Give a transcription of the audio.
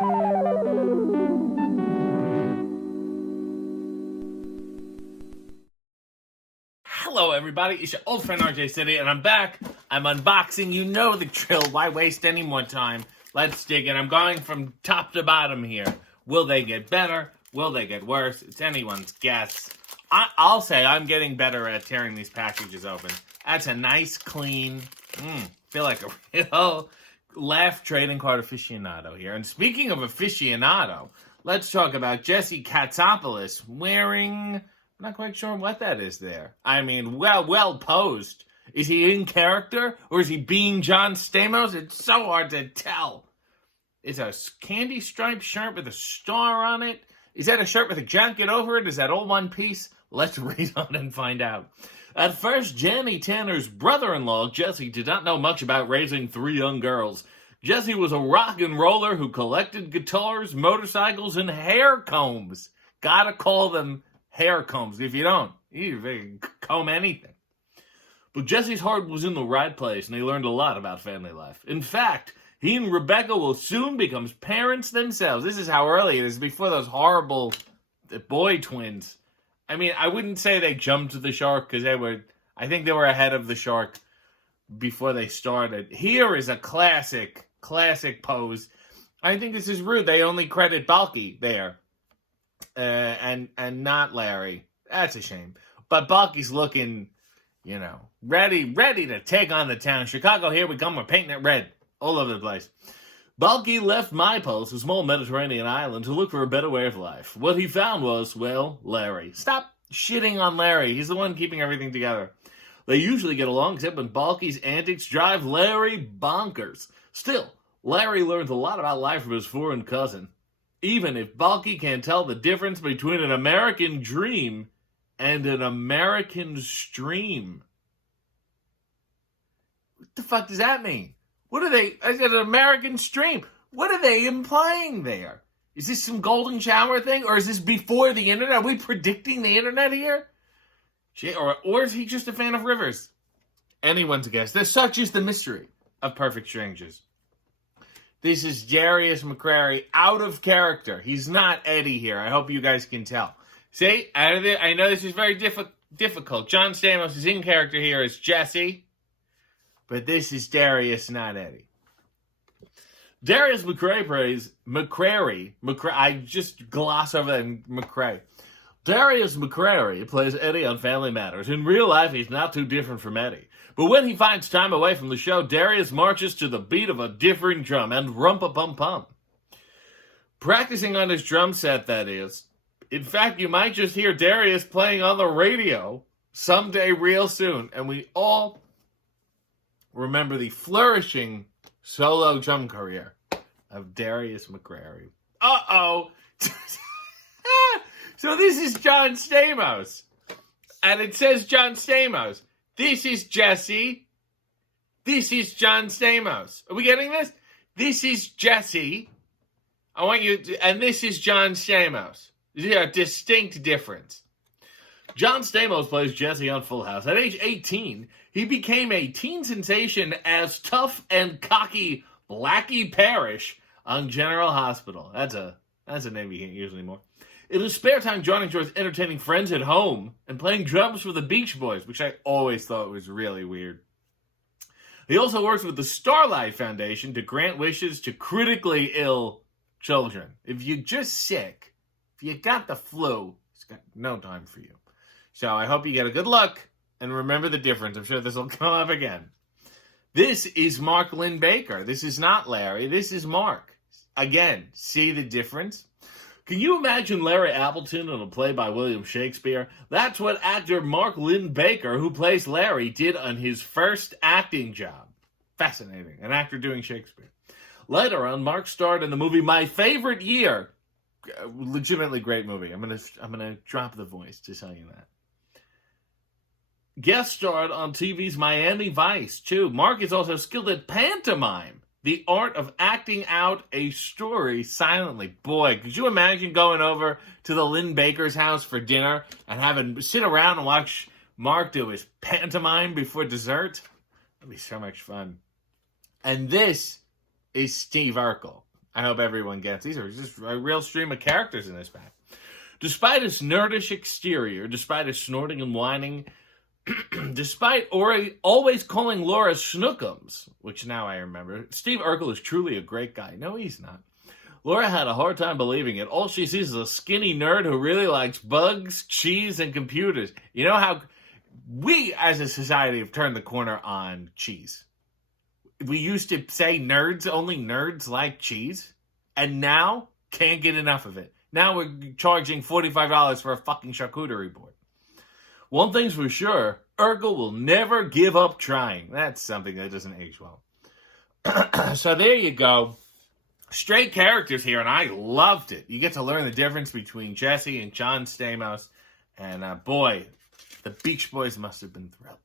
Hello, everybody. It's your old friend RJ City, and I'm back. I'm unboxing. You know the drill. Why waste any more time? Let's dig in. I'm going from top to bottom here. Will they get better? Will they get worse? It's anyone's guess. I'll say I'm getting better at tearing these packages open. That's a nice, clean, feel like a real LAFFS trading card aficionado here. And speaking of aficionado, let's talk about Jesse Katsopoulos wearing... I'm not quite sure what that is there. I mean, well posed. Is he in character or is he being John Stamos? It's so hard to tell. It's a candy striped shirt with a star on it. Is that a shirt with a jacket over it? Is that all one piece? Let's read on and find out. At first, Janny Tanner's brother-in-law, Jesse, did not know much about raising 3 young girls. Jesse was a rock and roller who collected guitars, motorcycles, and hair combs. Gotta call them hair combs. If you don't, you comb anything. But Jesse's heart was in the right place, and he learned a lot about family life. In fact, he and Rebecca will soon become parents themselves. This is how early it is, before those horrible boy twins. I mean, I wouldn't say they jumped to the shark, because I think they were ahead of the shark before they started. Here is a classic pose. I think this is rude. They only credit Balky there. And not Larry. That's a shame. But Balky's looking, ready to take on the town. Chicago, here we come. We're painting it red all over the place. Balky left my post, a small Mediterranean island, to look for a better way of life. What he found was, Larry. Stop shitting on Larry. He's the one keeping everything together. They usually get along, except when Balky's antics drive Larry bonkers. Still, Larry learns a lot about life from his foreign cousin. Even if Balky can't tell the difference between an American dream and an American stream. What the fuck does that mean? I said an American stream. What are they implying there? Is this some golden shower thing? Or is this before the internet? Are we predicting the internet here? Or is he just a fan of rivers? Anyone's guess. Such is the mystery of Perfect Strangers. This is Darius McCrary out of character. He's not Eddie here. I hope you guys can tell. See, I know this is very difficult. John Stamos is in character here as Jesse, but this is Darius, not Eddie. Darius McCrary. I just gloss over that in McCray. Darius McCrary plays Eddie on Family Matters. In real life, he's not too different from Eddie. But when he finds time away from the show, Darius marches to the beat of a different drum and rumpa-pum-pum. Practicing on his drum set, that is. In fact, you might just hear Darius playing on the radio someday real soon. And we all remember the flourishing solo drum career of Darius McCrary. Uh-oh! So this is John Stamos. And it says John Stamos. This is Jesse. This is John Stamos. Are we getting this? This is Jesse. I want you to, and this is John Stamos. There's a distinct difference. John Stamos plays Jesse on Full House. At age 18, he became a teen sensation as tough and cocky Blackie Parrish on General Hospital. That's a name you can't use anymore. In his spare time, John enjoys entertaining friends at home and playing drums for the Beach Boys, which I always thought was really weird. He also works with the Starlight Foundation to grant wishes to critically ill children. If you're just sick, if you got the flu, he's got no time for you. So I hope you get a good look and remember the difference. I'm sure this will come up again. This is Mark Lynn Baker. This is not Larry. This is Mark. Again, see the difference? Can you imagine Larry Appleton in a play by William Shakespeare? That's what actor Mark Lynn Baker, who plays Larry, did on his first acting job. Fascinating. An actor doing Shakespeare. Later on, Mark starred in the movie My Favorite Year. Legitimately great movie. I'm gonna drop the voice to tell you that. Guest starred on TV's Miami Vice, too. Mark is also skilled at pantomime. The art of acting out a story silently. Boy, could you imagine going over to the Lynn Baker's house for dinner and sit around and watch Mark do his pantomime before dessert? That'd be so much fun. And this is Steve Urkel. I hope everyone gets. These are just a real stream of characters in this bag. Despite his nerdish exterior, despite his snorting and whining, despite Ori always calling Laura Snookums, which now I remember, Steve Urkel is truly a great guy. No, he's not. Laura had a hard time believing it. All she sees is a skinny nerd who really likes bugs, cheese, and computers. You know how we as a society have turned the corner on cheese. We used to say only nerds like cheese, and now can't get enough of it. Now we're charging $45 for a fucking charcuterie board. One thing's for sure, Urkel will never give up trying. That's something that doesn't age well. So there you go. Straight characters here, and I loved it. You get to learn the difference between Jesse and John Stamos, and boy, the Beach Boys must have been thrilled.